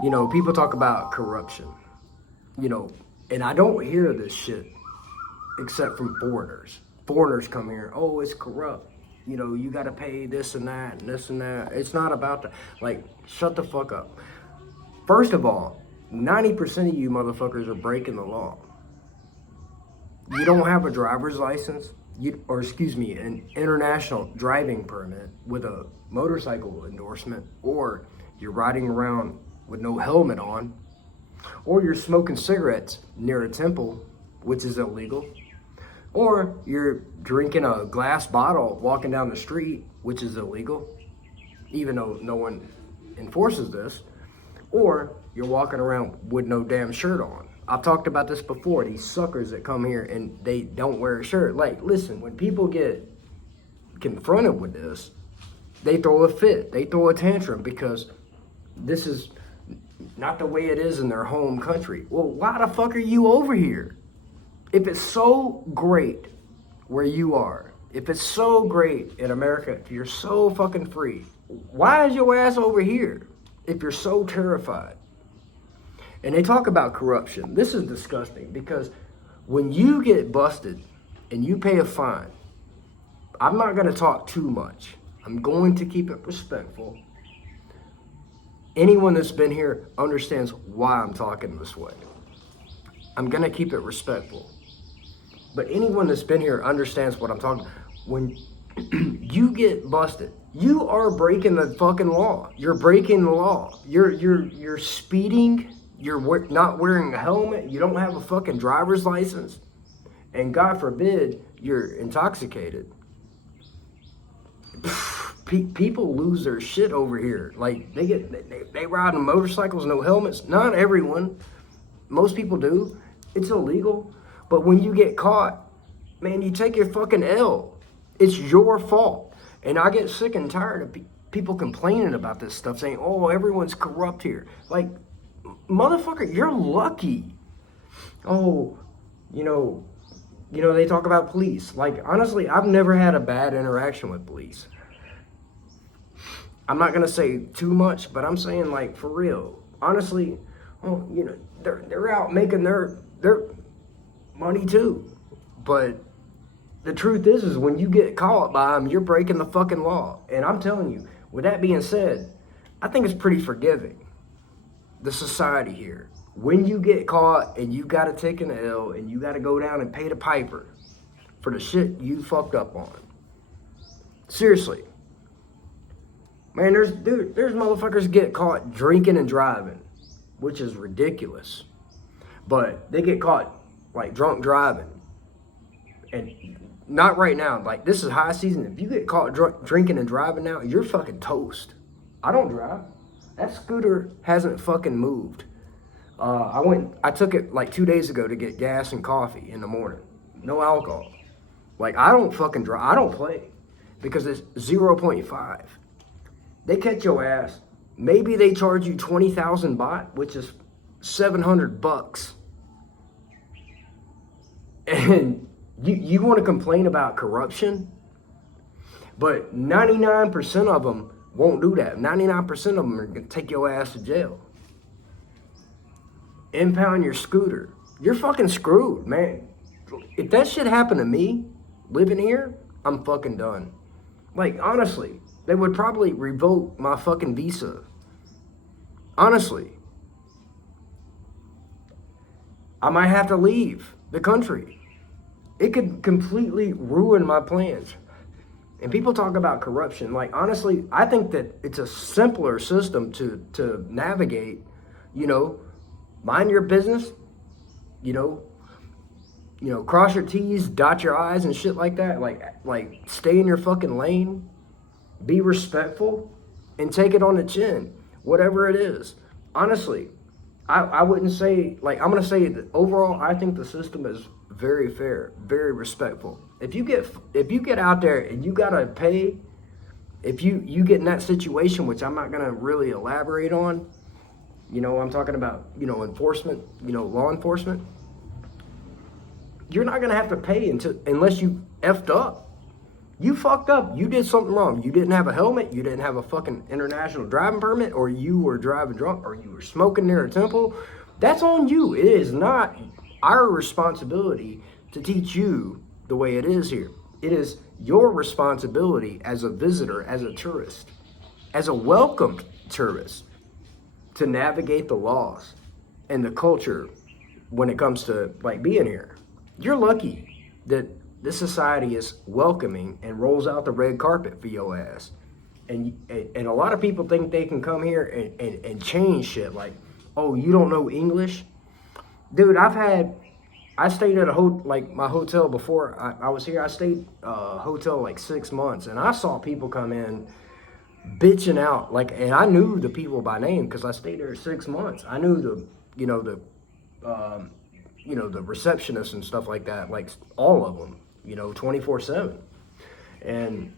People talk about corruption, you know, and I don't hear this shit except from foreigners. Foreigners come here, oh, it's corrupt. You got to pay this and that and this and that. It's not about that. Like, shut the fuck up. First of all, 90% of you motherfuckers are breaking the law. You don't have a driver's license, an international driving permit with a motorcycle endorsement, or you're riding around with no helmet on, or you're smoking cigarettes near a temple, which is illegal, or you're drinking a glass bottle walking down the street, which is illegal, even though no one enforces this, or you're walking around with no damn shirt on. I've talked about this before, these suckers that come here and they don't wear a shirt. Like, listen, when people get confronted with this, they throw a fit, they throw a tantrum because this is not the way it is in their home country. Well, why the fuck are you over here? If it's so great where you are, if it's so great in America, if you're so fucking free, why is your ass over here if you're so terrified? And they talk about corruption. This is disgusting because when you get busted and you pay a fine, I'm not going to talk too much. I'm going to keep it respectful. Anyone that's been here understands why I'm talking this way. I'm going to keep it respectful. But anyone that's been here understands what I'm talking about. When you get busted, you are breaking the fucking law. You're breaking the law. You're speeding. You're not wearing a helmet. You don't have a fucking driver's license. And God forbid you're intoxicated. People lose their shit over here. Like, they ride on motorcycles, no helmets. Not everyone. Most people do. It's illegal. But when you get caught, man, you take your fucking L. It's your fault. And I get sick and tired of people complaining about this stuff, saying, oh, everyone's corrupt here. Like, motherfucker, you're lucky. Oh, they talk about police. Like, honestly, I've never had a bad interaction with police. I'm not gonna say too much, but I'm saying, like, for real. Honestly, they're out making their money too. But the truth is when you get caught by them, you're breaking the fucking law. And I'm telling you, with that being said, I think it's pretty forgiving. The society here. When you get caught and you gotta take an L and you gotta go down and pay the piper for the shit you fucked up on. Seriously. Man, there's motherfuckers get caught drinking and driving, which is ridiculous. But they get caught like drunk driving. And not right now. Like, this is high season. If you get caught drinking and driving now, you're fucking toast. I don't drive. That scooter hasn't fucking moved. I took it like 2 days ago to get gas and coffee in the morning. No alcohol. Like, I don't fucking drive. I don't play because it's 0.5. They catch your ass. Maybe they charge you 20,000 baht, which is $700. And you want to complain about corruption? But 99% of them won't do that. 99% of them are going to take your ass to jail. Impound your scooter. You're fucking screwed, man. If that shit happened to me, living here, I'm fucking done. Like, honestly, they would probably revoke my fucking visa. Honestly. I might have to leave the country. It could completely ruin my plans. And people talk about corruption. Like, honestly, I think that it's a simpler system to navigate. Mind your business. Cross your T's, dot your I's and shit like that. Like stay in your fucking lane. Be respectful and take it on the chin. Whatever it is. Honestly, I wouldn't say, like, I'm going to say that overall, I think the system is very fair, very respectful. If you get out there and you got to pay, if you get in that situation, which I'm not going to really elaborate on, I'm talking about, enforcement, law enforcement, you're not going to have to pay unless you effed up. You fucked up. You did something wrong. You didn't have a helmet. You didn't have a fucking international driving permit, or you were driving drunk, or you were smoking near a temple. That's on you. It is not our responsibility to teach you the way it is here. It is your responsibility as a visitor, as a tourist, as a welcomed tourist, to navigate the laws and the culture when it comes to like being here. You're lucky that this society is welcoming and rolls out the red carpet for your ass. And a lot of people think they can come here and change shit. Like, oh, you don't know English? Dude, I stayed at my hotel before I was here. I stayed hotel like 6 months, and I saw people come in bitching out, like, and I knew the people by name because I stayed there 6 months. I knew the receptionists and stuff like that, like all of them, 24/7. And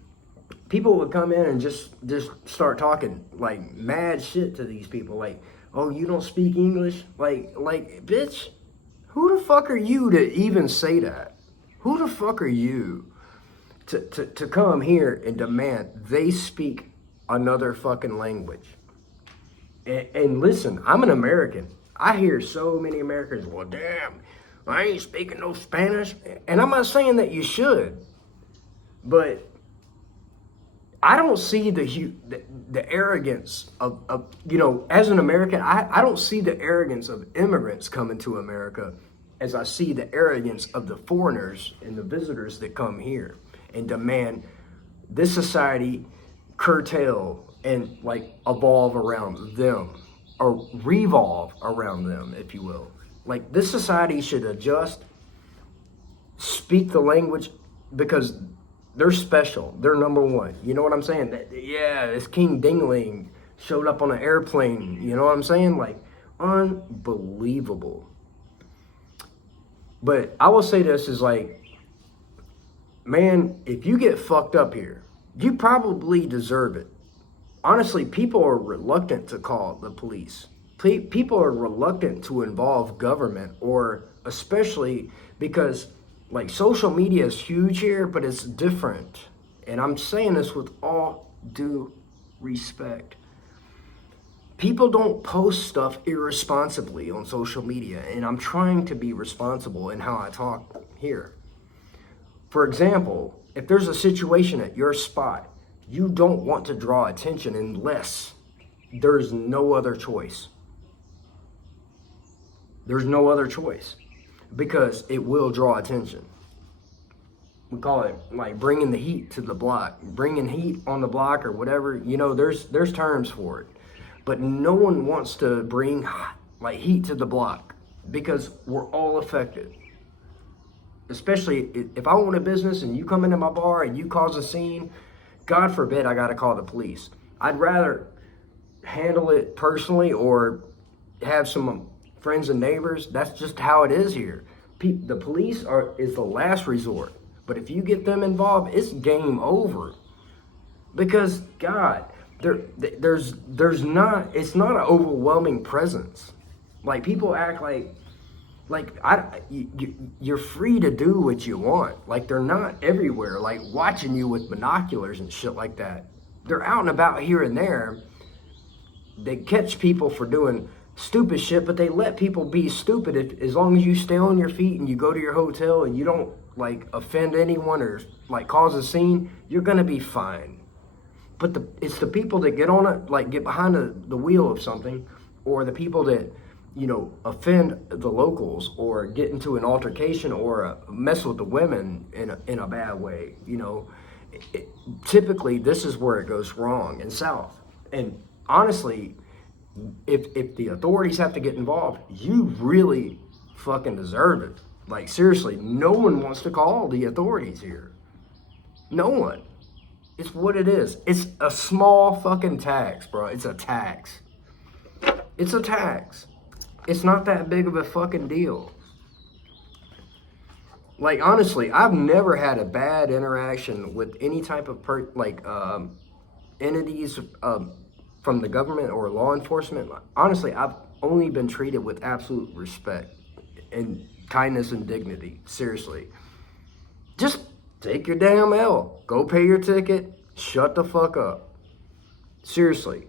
people would come in and just start talking like mad shit to these people, like, oh, you don't speak English? Like, bitch, who the fuck are you to even say that? Who the fuck are you to come here and demand they speak another fucking language? And listen, I'm an American. I hear so many Americans, well, damn, I ain't speaking no Spanish. And I'm not saying that you should, but I don't see the arrogance of as an American, I don't see the arrogance of immigrants coming to America as I see the arrogance of the foreigners and the visitors that come here and demand this society curtail and like evolve around them, or revolve around them, if you will. Like, this society should adjust, speak the language, because they're special. They're number one. You know what I'm saying? Yeah, this King Dingling showed up on an airplane. You know what I'm saying? Like, unbelievable. But I will say this is like, man, if you get fucked up here, you probably deserve it. Honestly, people are reluctant to call the police. People are reluctant to involve government, or especially because like social media is huge here, but it's different. And I'm saying this with all due respect. People don't post stuff irresponsibly on social media, and I'm trying to be responsible in how I talk here. For example, if there's a situation at your spot, you don't want to draw attention unless there's no other choice. There's no other choice, because it will draw attention. We call it like bringing the heat to the block, bringing heat on the block or whatever. There's terms for it, but no one wants to bring like heat to the block because we're all affected. Especially if I own a business and you come into my bar and you cause a scene, God forbid I got to call the police. I'd rather handle it personally or have some friends and neighbors. That's just how it is here. The police is the last resort. But if you get them involved, it's game over. Because God, it's not an overwhelming presence. Like, people act you're free to do what you want. Like, they're not everywhere, like watching you with binoculars and shit like that. They're out and about here and there. They catch people for doing stupid shit, but they let people be stupid as long as you stay on your feet and you go to your hotel and you don't like offend anyone or like cause a scene. You're gonna be fine. But it's the people that get on it, like get behind the wheel of something, or the people that offend the locals or get into an altercation or mess with the women in a bad way. Typically this is where it goes wrong and south. And honestly, if the authorities have to get involved, you really fucking deserve it. Like, seriously, no one wants to call the authorities here. No one. It's what it is. It's a small fucking tax, bro. It's a tax. It's a tax. It's not that big of a fucking deal. Like, honestly, I've never had a bad interaction with any type of entities from the government or law enforcement. Honestly, I've only been treated with absolute respect and kindness and dignity. Seriously. Just Take your damn L. Go pay your ticket. Shut the fuck up. Seriously.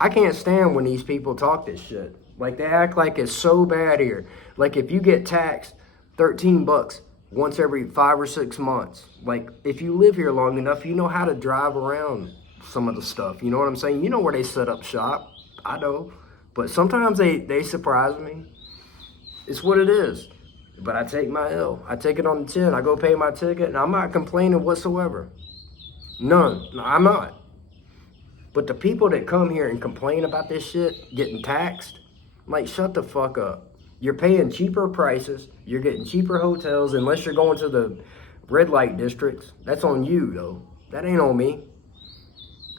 I can't stand when these people talk this shit. Like, they act like it's so bad here. Like, if you get taxed $13 once every 5 or 6 months, like, if you live here long enough, you know how to drive around some of the stuff. You know what I'm saying? You know where they set up shop. I know. But sometimes they surprise me. It's what it is. But I take my L. I take it on the chin. I go pay my ticket, and I'm not complaining whatsoever. None. No, I'm not. But the people that come here and complain about this shit, getting taxed, like, shut the fuck up. You're paying cheaper prices. You're getting cheaper hotels, unless you're going to the red light districts. That's on you, though. That ain't on me.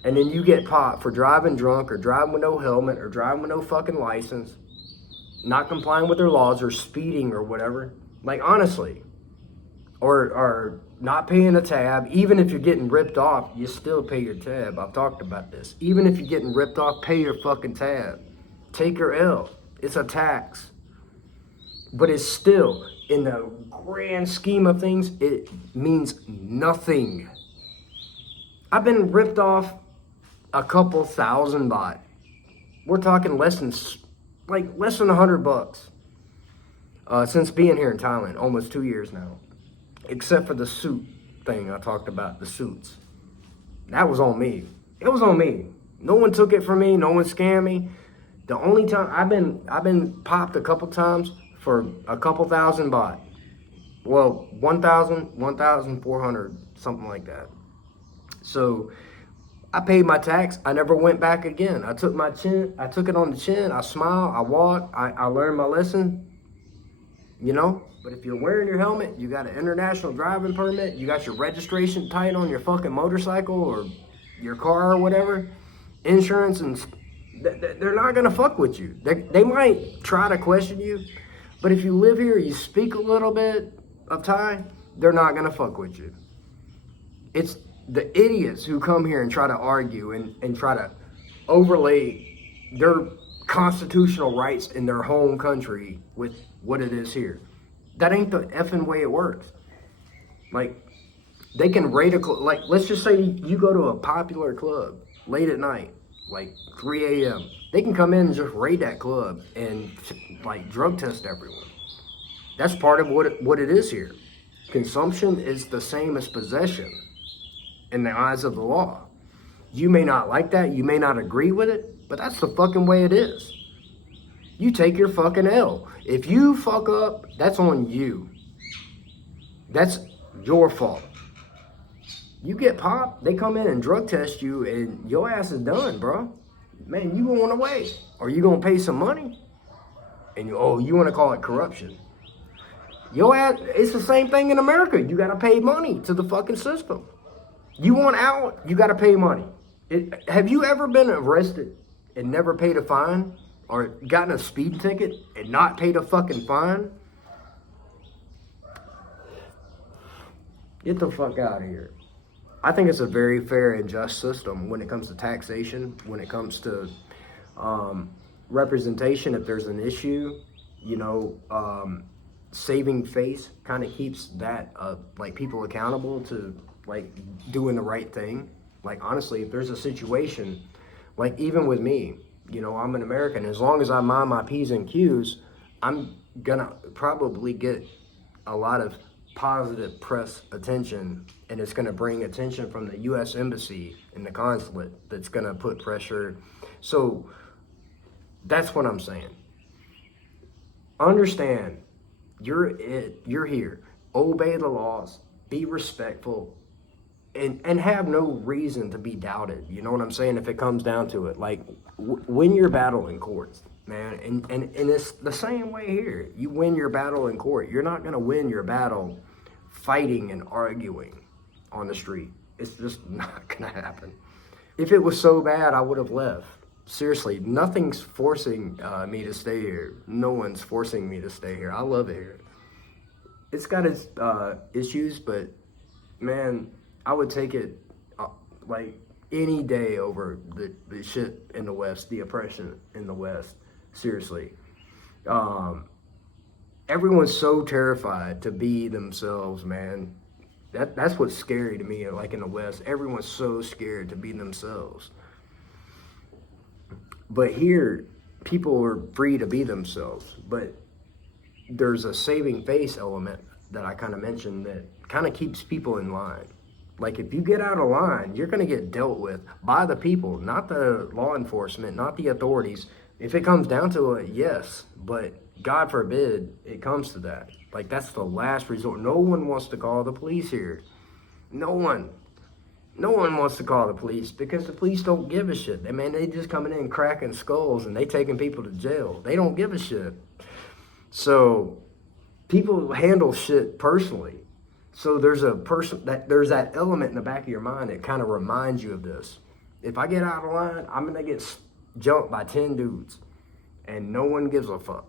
And then you get popped for driving drunk or driving with no helmet or driving with no fucking license, not complying with their laws or speeding or whatever. Like, honestly. Or not paying a tab. Even if you're getting ripped off, you still pay your tab. I've talked about this. Even if you're getting ripped off, pay your fucking tab. Take your L. It's a tax. But it's still, in the grand scheme of things, it means nothing. I've been ripped off a couple thousand baht. We're talking less than $100 since being here in Thailand, almost 2 years now. Except for the suit thing I talked about, the suits. That was on me. It was on me. No one took it from me. No one scammed me. The only time I've been popped a couple times for a couple thousand baht. Well, 1,000, 1,400, something like that. So I paid my tax. I never went back again. I took it on the chin. I smiled. I walked. I learned my lesson. You know? But if you're wearing your helmet, you got an international driving permit, you got your registration tied on your fucking motorcycle or your car or whatever, insurance, and they're not going to fuck with you. They might try to question you, but if you live here, you speak a little bit of Thai, they're not going to fuck with you. It's the idiots who come here and try to argue and try to overlay their constitutional rights in their home country with what it is here. That ain't the effing way it works. Like, they can raid like, let's just say you go to a popular club late at night, like 3 a.m. They can come in and just raid that club and, like, drug test everyone. That's part of what it is here. Consumption is the same as possession in the eyes of the law. You may not like that, you may not agree with it, but that's the fucking way it is. You take your fucking L. If you fuck up, that's on you. That's your fault. You get popped, they come in and drug test you, and your ass is done, bro. Man, you going away. Or you gonna pay some money? And you want to call it corruption. Your ass, it's the same thing in America. You gotta pay money to the fucking system. You want out, you gotta pay money. Have you ever been arrested and never paid a fine? Or gotten a speeding ticket and not paid a fucking fine? Get the fuck out of here. I think it's a very fair and just system when it comes to taxation, when it comes to representation. If there's an issue, saving face kind of keeps that like people accountable to like doing the right thing. Like, honestly, if there's a situation, like even with me, I'm an American. As long as I mind my P's and Q's, I'm gonna probably get a lot of positive press attention, and it's gonna bring attention from the U.S. Embassy and the consulate that's gonna put pressure. So that's what I'm saying. Understand, you're here. Obey the laws. Be respectful. And have no reason to be doubted. You know what I'm saying? If it comes down to it, like win your battle in courts, man. And it's the same way here. You win your battle in court. You're not gonna win your battle fighting and arguing on the street. It's just not gonna happen. If it was so bad, I would have left. Seriously, nothing's forcing me to stay here. No one's forcing me to stay here. I love it here. It's got its issues, but man, I would take it like any day over the shit in the West, the oppression in the West. Seriously. Everyone's so terrified to be themselves, man. That's what's scary to me. Like in the West, everyone's so scared to be themselves. But here, people are free to be themselves. But there's a saving face element that I kind of mentioned that kind of keeps people in line. Like if you get out of line, you're going to get dealt with by the people, not the law enforcement, not the authorities. If it comes down to it, yes, but God forbid it comes to that. Like that's the last resort. No one wants to call the police here. No one. No one wants to call the police because the police don't give a shit. They just coming in cracking skulls and they taking people to jail. They don't give a shit. So people handle shit personally. So there's there's that element in the back of your mind that kind of reminds you of this. If I get out of line, I'm gonna get jumped by 10 dudes, and no one gives a fuck.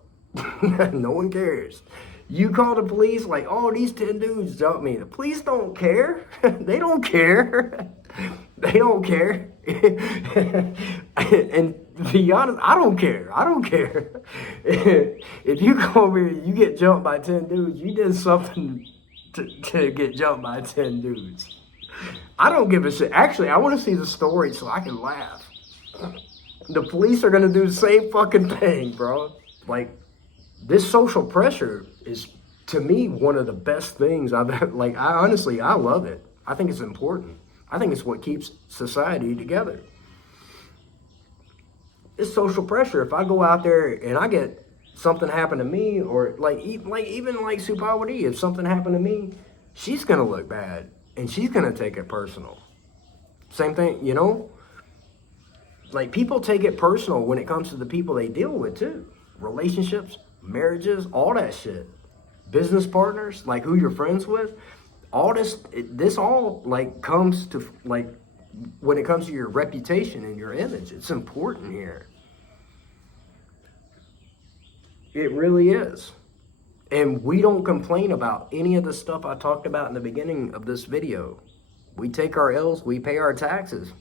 No one cares. You call the police like, oh, these 10 dudes jumped me. The police don't care. They don't care. They don't care. And to be honest, I don't care. I don't care. If you come over here, you get jumped by 10 dudes, you did something to get jumped by 10 dudes. I don't give a shit. Actually, I want to see the story so I can laugh. The police are going to do the same fucking thing, bro. Like, this social pressure is, to me, one of the best things I've ever, like, I love it. I think it's important. I think it's what keeps society together. It's social pressure. If I go out there and I get something happen to me, or even like Supawati, if something happened to me, she's gonna look bad and she's gonna take it personal. Same thing, you know? Like people take it personal when it comes to the people they deal with too. Relationships, marriages, all that shit. Business partners, like who you're friends with, all this all like comes to like when it comes to your reputation and your image. It's important here. It really is. And we don't complain about any of the stuff I talked about in the beginning of this video. We take our L's, we pay our taxes.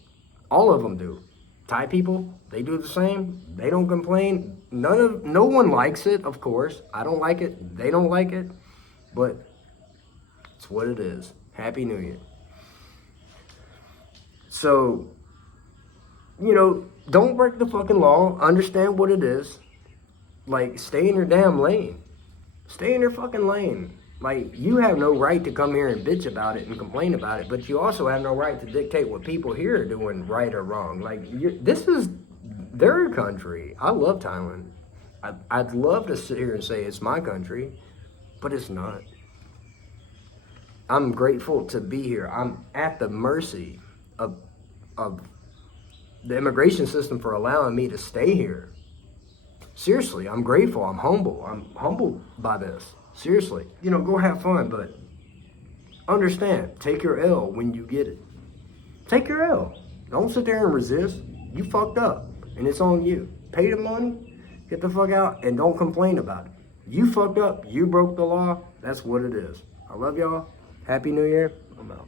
All of them do. Thai people, they do the same. They don't complain. No one likes it, of course. I don't like it. They don't like it. But it's what it is. Happy New Year. So, don't break the fucking law. Understand what it is. Like, stay in your damn lane. Stay in your fucking lane. Like, you have no right to come here and bitch about it and complain about it, but you also have no right to dictate what people here are doing right or wrong. Like, this is their country. I love Thailand. I'd love to sit here and say it's my country, but it's not. I'm grateful to be here. I'm at the mercy of the immigration system for allowing me to stay here. Seriously, I'm grateful. I'm humble. I'm humbled by this. Seriously. Go have fun, but understand, take your L when you get it. Take your L. Don't sit there and resist. You fucked up, and it's on you. Pay the money, get the fuck out, and don't complain about it. You fucked up. You broke the law. That's what it is. I love y'all. Happy New Year. I'm out.